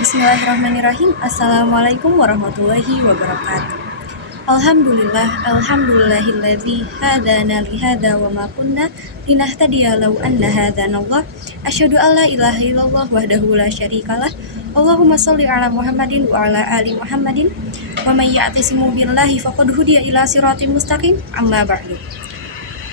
Bismillahirrahmanirrahim. Assalamualaikum warahmatullahi wabarakatuh. Alhamdulillahilladzi hadana li hadza wa ma kunna linahtadiya law anna hadanallah. Asyhadu an la ilaha illallah wahdahu la syarikalah. Allahumma shalli ala Muhammadin wa ala ali Muhammadin. Wa may ya'tasimu billahi faqad hudiya ila siratim mustaqim. Amma ba'du.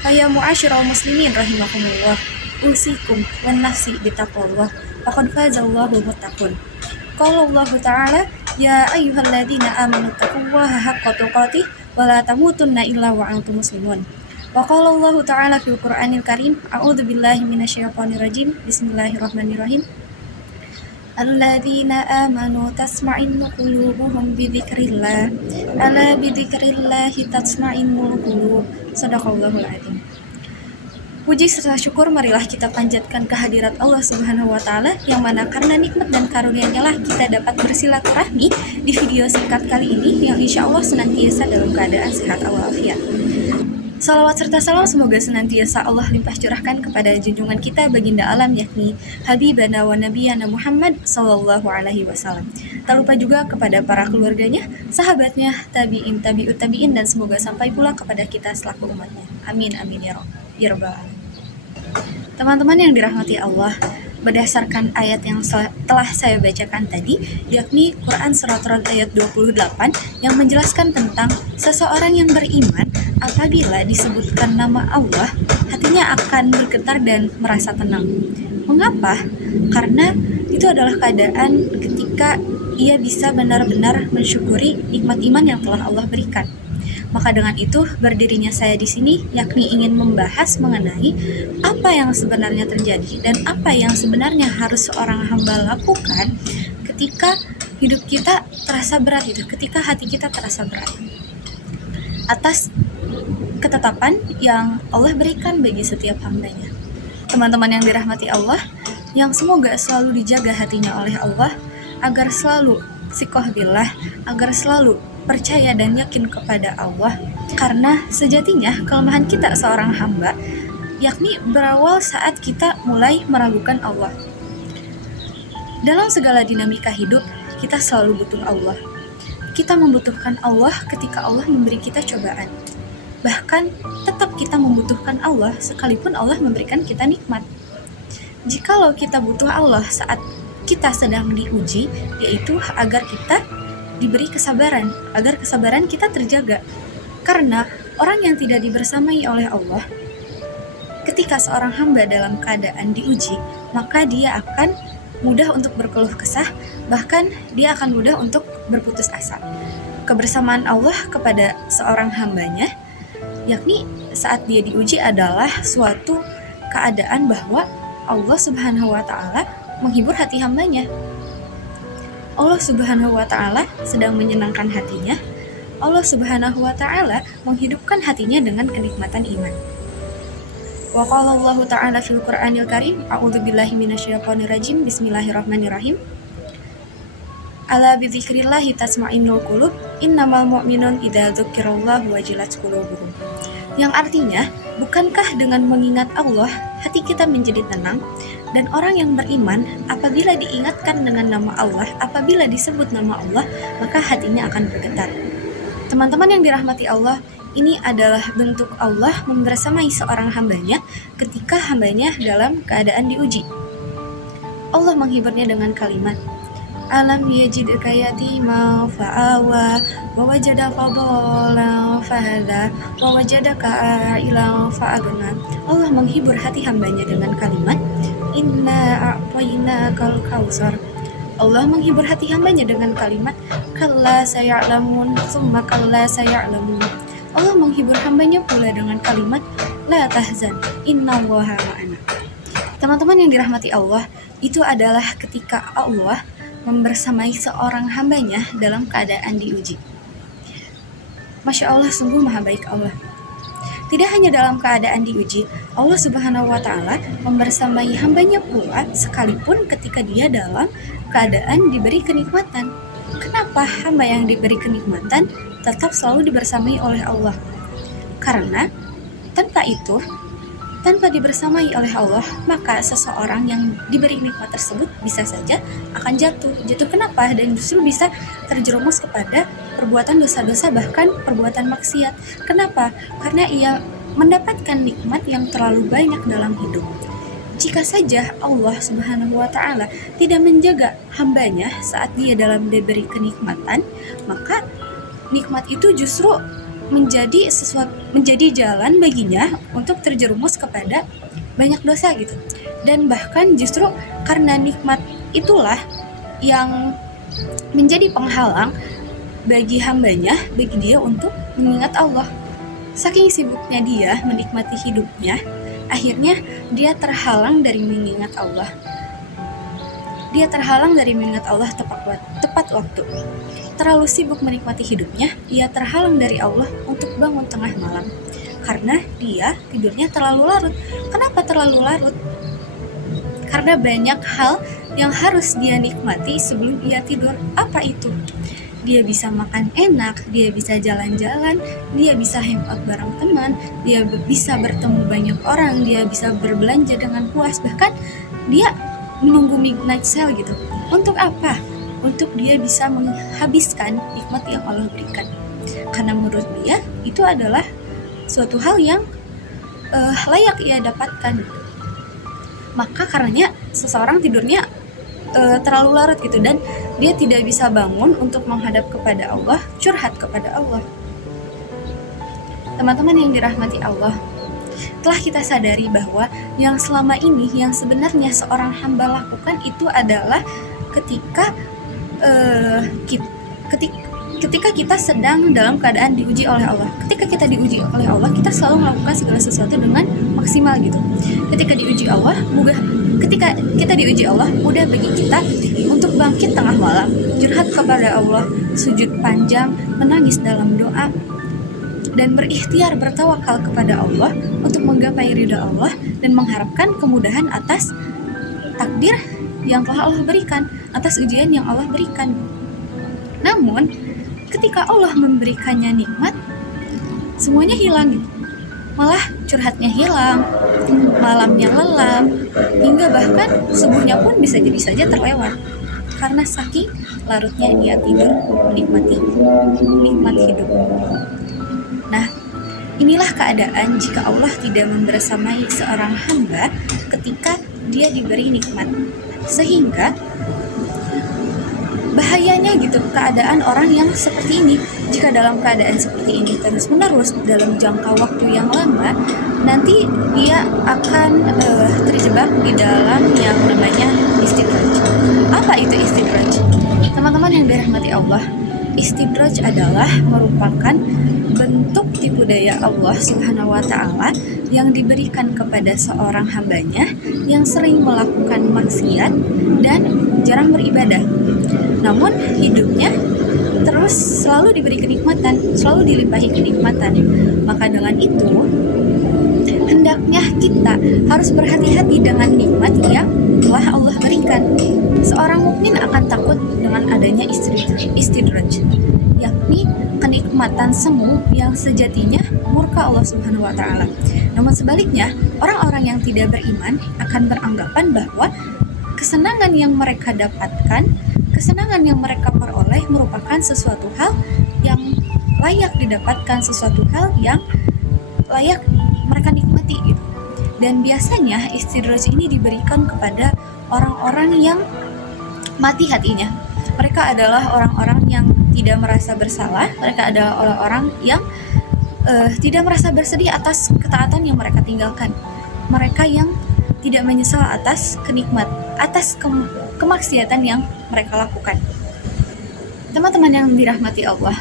Faya mu'asyiral muslimin rahimakumullah. Usikum wan nafsi bitaqwallah. Faqad fazallahu muttaqun. Qala Allah Ta'ala, ya ayyuhalladzina amanu taqullaha haqqa tuqatih wa la tamutunna illa wa antum muslimun. Wa qala Allah Ta'ala fil Qur'anil Karim, a'udzu billahi minasyaitonir rajim. Bismillahirrahmanirrahim. Alladzina amanu tasma'innu qulubuhum bidzikrillah. Ala bidzikrillahi tasma'innul qulub. Shadaqallahul adzim. Puji serta syukur marilah kita panjatkan kehadirat Allah Subhanahu wa Ta'ala, yang mana karena nikmat dan karunia-Nya lah kita dapat bersilaturahmi di video singkat kali ini, yang insya Allah senantiasa dalam keadaan sehat walafiat. Salawat serta salam semoga senantiasa Allah limpah curahkan kepada junjungan kita baginda alam, yakni Habibana wa Nabiyana Muhammad Sallallahu Alaihi Wasallam. Tak lupa juga kepada para keluarganya, sahabatnya, tabi'in, tabi'ut tabi'in, dan semoga sampai pula kepada kita selaku umatnya. Amin amin ya rabbal alamin. Teman-teman yang dirahmati Allah, berdasarkan ayat yang telah saya bacakan tadi, yakni Quran Surat Rod ayat 28 yang menjelaskan tentang seseorang yang beriman apabila disebutkan nama Allah, hatinya akan bergetar dan merasa tenang. Mengapa? Karena itu adalah keadaan ketika ia bisa benar-benar mensyukuri nikmat iman yang telah Allah berikan. Maka dengan itu berdirinya saya di sini, yakni ingin membahas mengenai apa yang sebenarnya terjadi dan apa yang sebenarnya harus seorang hamba lakukan ketika hidup kita terasa berat, ketika hati kita terasa berat atas ketetapan yang Allah berikan bagi setiap hambanya. Teman-teman yang dirahmati Allah, yang semoga selalu dijaga hatinya oleh Allah agar selalu siqah billah, agar selalu percaya dan yakin kepada Allah, karena sejatinya kelemahan kita seorang hamba yakni berawal saat kita mulai meragukan Allah. Dalam segala dinamika hidup, kita selalu butuh Allah. Kita membutuhkan Allah ketika Allah memberi kita cobaan. Bahkan tetap kita membutuhkan Allah sekalipun Allah memberikan kita nikmat. Jikalau kita butuh Allah saat kita sedang diuji, yaitu agar kita diberi kesabaran, agar kesabaran kita terjaga. Karena orang yang tidak dibersamai oleh Allah, ketika seorang hamba dalam keadaan diuji, maka dia akan mudah untuk berkeluh kesah, bahkan dia akan mudah untuk berputus asa. Kebersamaan Allah kepada seorang hambanya, yakni saat dia diuji, adalah suatu keadaan bahwa Allah Subhanahu wa Ta'ala menghibur hati hambanya. Allah Subhanahu wa Ta'ala sedang menyenangkan hatinya. Allah Subhanahu wa Ta'ala menghidupkan hatinya dengan kenikmatan iman. Wa qala Allah Ta'ala fil Qur'anil Karim, a'udzu billahi minasyaitonir rajim. Bismillahirrahmanirrahim. Ala bidzikrillahi tasma'innul qulub. Innamal mu'minun idza dzukirallahu wajilat qulubuhum. Yang artinya, bukankah dengan mengingat Allah hati kita menjadi tenang? Dan orang yang beriman apabila diingatkan dengan nama Allah, apabila disebut nama Allah, maka hatinya akan bergetar. Teman-teman yang dirahmati Allah, ini adalah bentuk Allah membersamai seorang hambanya ketika hambanya dalam keadaan diuji. Allah menghiburnya dengan kalimat, alam yajidka yatima fa'awa wa wajadaka dhalan fahada wa wajadaka a'ilan fa'agna. Allah menghibur hati hambanya dengan kalimat, inna a'tainakal kautsar. Allah menghibur hati hambanya dengan kalimat, kalla saya'lamun tsumma kalla saya'lamun. Allah menghibur hambanya pula dengan kalimat, la tahzan innallaha ma'ana. Teman-teman yang dirahmati Allah, itu adalah ketika Allah membersamai seorang hambanya dalam keadaan diuji. Masya Allah, sungguh maha baik Allah. Tidak hanya dalam keadaan diuji, Allah Subhanahu wa Ta'ala membersamai hambanya pula sekalipun ketika dia dalam keadaan diberi kenikmatan. Kenapa hamba yang diberi kenikmatan tetap selalu dibersamai oleh Allah? Karena tanpa itu, tanpa dibersamai oleh Allah, maka seseorang yang diberi nikmat tersebut bisa saja akan jatuh. Jatuh kenapa? Dan justru bisa terjerumus kepada perbuatan dosa-dosa, bahkan perbuatan maksiat. Kenapa? Karena ia mendapatkan nikmat yang terlalu banyak dalam hidup. Jika saja Allah Subhanahu wa Ta'ala tidak menjaga hambanya saat dia dalam diberi kenikmatan, maka nikmat itu justru menjadi jalan baginya untuk terjerumus kepada banyak dosa gitu. Dan bahkan justru karena nikmat itulah yang menjadi penghalang bagi hambanya, bagi dia untuk mengingat Allah. Saking sibuknya dia menikmati hidupnya, akhirnya dia terhalang dari mengingat Allah. Dia terhalang dari mengingat Allah tepat waktu. Terlalu sibuk menikmati hidupnya, ia terhalang dari Allah untuk bangun tengah malam. Karena dia tidurnya terlalu larut. Kenapa terlalu larut? Karena banyak hal yang harus dia nikmati sebelum ia tidur. Apa itu? Dia bisa makan enak, dia bisa jalan-jalan, dia bisa hangout bareng teman, dia bisa bertemu banyak orang, dia bisa berbelanja dengan puas, bahkan dia menunggu midnight sale gitu. Untuk apa? Untuk dia bisa menghabiskan nikmat yang Allah berikan. Karena menurut dia itu adalah suatu hal yang layak ia dapatkan. Maka karenanya seseorang tidurnya terlalu larut gitu, dan dia tidak bisa bangun untuk menghadap kepada Allah, curhat kepada Allah. Teman-teman yang dirahmati Allah, telah kita sadari bahwa yang selama ini yang sebenarnya seorang hamba lakukan itu adalah ketika kita sedang dalam keadaan diuji oleh Allah. Ketika kita diuji oleh Allah, kita selalu melakukan segala sesuatu dengan maksimal gitu. Ketika kita diuji Allah, mudah bagi kita untuk bangkit tengah malam, curhat kepada Allah, sujud panjang, menangis dalam doa, dan berikhtiar bertawakal kepada Allah untuk menggapai ridha Allah dan mengharapkan kemudahan atas takdir yang telah Allah berikan, atas ujian yang Allah berikan. Namun ketika Allah memberikannya nikmat, semuanya hilang, malah curhatnya hilang, malamnya lelam, hingga bahkan subuhnya pun bisa jadi saja terlewat karena saking larutnya ia tidur menikmati nikmat hidup. Nah, inilah keadaan jika Allah tidak membersamai seorang hamba ketika dia diberi nikmat. Sehingga bahayanya gitu keadaan orang yang seperti ini. Jika dalam keadaan seperti ini terus-menerus dalam jangka waktu yang lama, nanti dia akan terjebak di dalam yang namanya istidraj. Apa itu istidraj? Teman-teman yang dirahmati Allah, istidraj adalah merupakan bentuk tipu daya Allah Subhanahu wa Ta'ala yang diberikan kepada seorang hambanya yang sering melakukan maksiat dan jarang beribadah. Namun hidupnya terus selalu diberi kenikmatan, selalu dilimpahi kenikmatan. Maka dengan itu hendaknya kita harus berhati-hati dengan nikmat yang telah Allah berikan. Seorang mukmin akan takut dengan adanya istidraj, yakni kenikmatan semu yang sejatinya murka Allah Subhanahu wa Ta'ala. Namun sebaliknya, orang-orang yang tidak beriman akan beranggapan bahwa kesenangan yang mereka dapatkan, kesenangan yang mereka peroleh merupakan sesuatu hal yang layak didapatkan, sesuatu hal yang layak mereka nikmati gitu. Dan biasanya istidraj ini diberikan kepada orang-orang yang mati hatinya. Mereka adalah orang-orang yang tidak merasa bersalah, mereka adalah orang-orang yang tidak merasa bersedih atas ketaatan yang mereka tinggalkan. Mereka yang tidak menyesal atas kemaksiatan yang mereka lakukan. Teman-teman yang dirahmati Allah,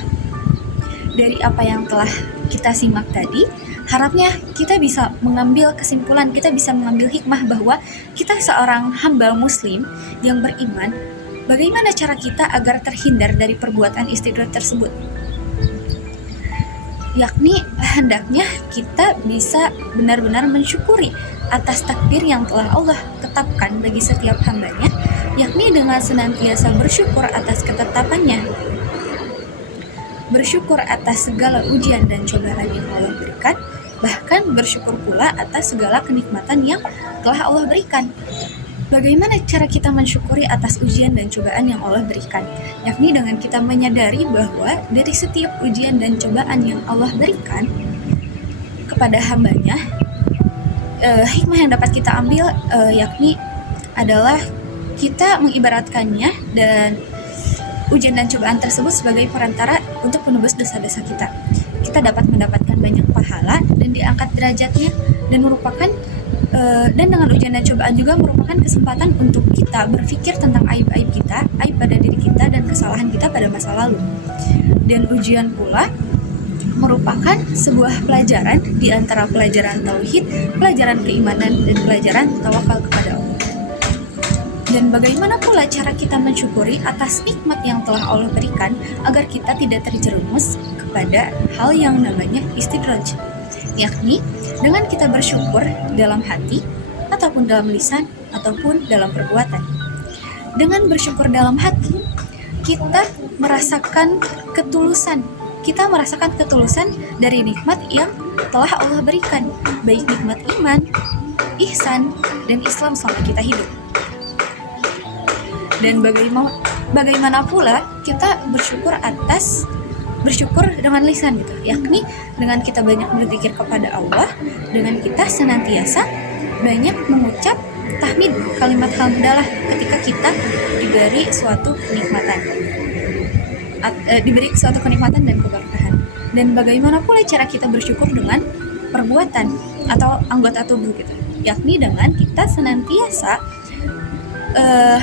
dari apa yang telah kita simak tadi, harapnya kita bisa mengambil kesimpulan, kita bisa mengambil hikmah bahwa kita seorang hamba muslim yang beriman, bagaimana cara kita agar terhindar dari perbuatan istidraj tersebut. Yakni hendaknya kita bisa benar-benar mensyukuri atas takdir yang telah Allah tetapkan bagi setiap hambanya, yakni dengan senantiasa bersyukur atas ketetapannya, bersyukur atas segala ujian dan cobaan yang Allah berikan, bahkan bersyukur pula atas segala kenikmatan yang telah Allah berikan. Bagaimana cara kita mensyukuri atas ujian dan cobaan yang Allah berikan? Yakni dengan kita menyadari bahwa dari setiap ujian dan cobaan yang Allah berikan kepada hambanya, hikmah yang dapat kita ambil yakni adalah kita mengibaratkannya dan ujian dan cobaan tersebut sebagai perantara untuk menebus dosa-dosa kita. Kita dapat mendapatkan banyak pahala dan diangkat derajatnya, dan merupakan dan dengan ujian dan cobaan juga merupakan kesempatan untuk kita berpikir tentang aib-aib kita, aib pada diri kita dan kesalahan kita pada masa lalu. Dan ujian pula merupakan sebuah pelajaran di antara pelajaran tauhid, pelajaran keimanan, dan pelajaran tawakal kepada Allah. Dan bagaimana pula cara kita mensyukuri atas nikmat yang telah Allah berikan agar kita tidak terjerumus kepada hal yang namanya istidraj, yakni dengan kita bersyukur dalam hati ataupun dalam lisan ataupun dalam perbuatan. Dengan bersyukur dalam hati, kita merasakan ketulusan. Kita merasakan ketulusan dari nikmat yang telah Allah berikan, baik nikmat iman, ihsan, dan Islam selama kita hidup. Dan bagaimana pula kita bersyukur dengan lisan gitu, yakni dengan kita banyak berzikir kepada Allah, dengan kita senantiasa banyak mengucap tahmid, kalimat hamdalah ketika kita diberi suatu kenikmatan dan keberkahan. Dan bagaimana pula cara kita bersyukur dengan perbuatan atau anggota tubuh gitu, yakni dengan kita senantiasa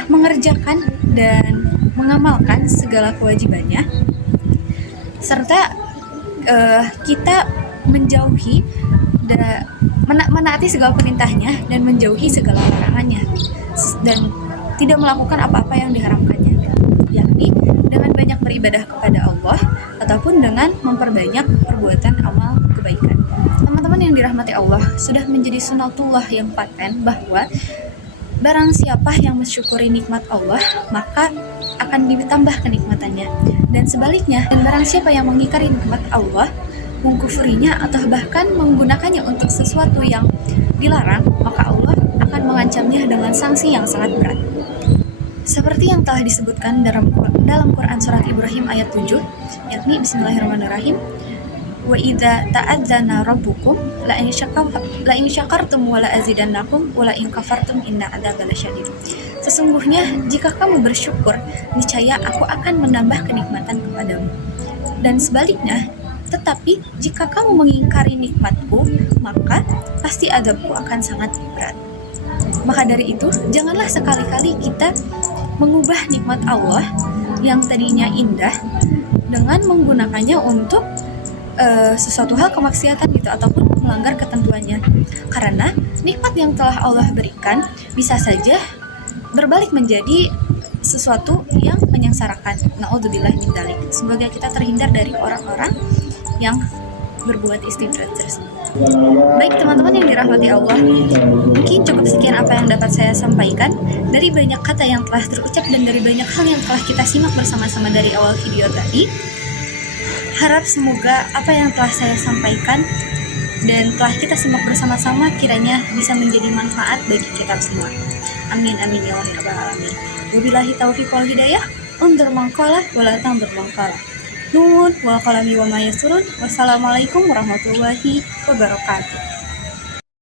mengerjakan dan mengamalkan segala kewajibannya, serta kita menjauhi menaati segala perintahnya dan menjauhi segala larangannya, dan tidak melakukan apa-apa yang diharamkannya, yakni dengan banyak beribadah kepada Allah ataupun dengan memperbanyak perbuatan amal kebaikan. Teman-teman yang dirahmati Allah, sudah menjadi sunatullah yang paten bahwa barang siapa yang mensyukuri nikmat Allah, maka akan ditambah kenikmatannya. Dan sebaliknya, dan barang siapa yang mengingkari nikmat Allah, mengkufurinya atau bahkan menggunakannya untuk sesuatu yang dilarang, maka Allah akan mengancamnya dengan sanksi yang sangat berat. Seperti yang telah disebutkan dalam Quran surat Ibrahim ayat 7, yakni Bismillahirrahmanirrahim, wa idza ta'adzana rabbukum la in syakartum wa la azidannakum wa la in kafartum inna adzaba lasyadid. Sesungguhnya jika kamu bersyukur, niscaya aku akan menambah kenikmatan kepadamu. Dan sebaliknya, tetapi jika kamu mengingkari nikmatku, maka pasti azabku akan sangat berat. Maka dari itu, janganlah sekali-kali kita mengubah nikmat Allah yang tadinya indah dengan menggunakannya untuk sesuatu hal kemaksiatan gitu, ataupun melanggar ketentuannya. Karena nikmat yang telah Allah berikan bisa saja berbalik menjadi sesuatu yang menyengsarakan. Na'udzubillah min dzalik. Semoga kita terhindar dari orang-orang yang berbuat istidraj tersebut. Baik teman-teman yang dirahmati Allah, mungkin cukup sekian apa yang dapat saya sampaikan dari banyak kata yang telah terucap dan dari banyak hal yang telah kita simak bersama-sama dari awal video tadi. Harap semoga apa yang telah saya sampaikan dan telah kita simak bersama-sama kiranya bisa menjadi manfaat bagi kita semua. Amin amin ya rabbal alamin. Wabillahi taufiq wal hidayah. Undur mangkola wala tambur mangkola. Nun wal qalami wa ma yasurun. Wassalamualaikum warahmatullahi wabarakatuh.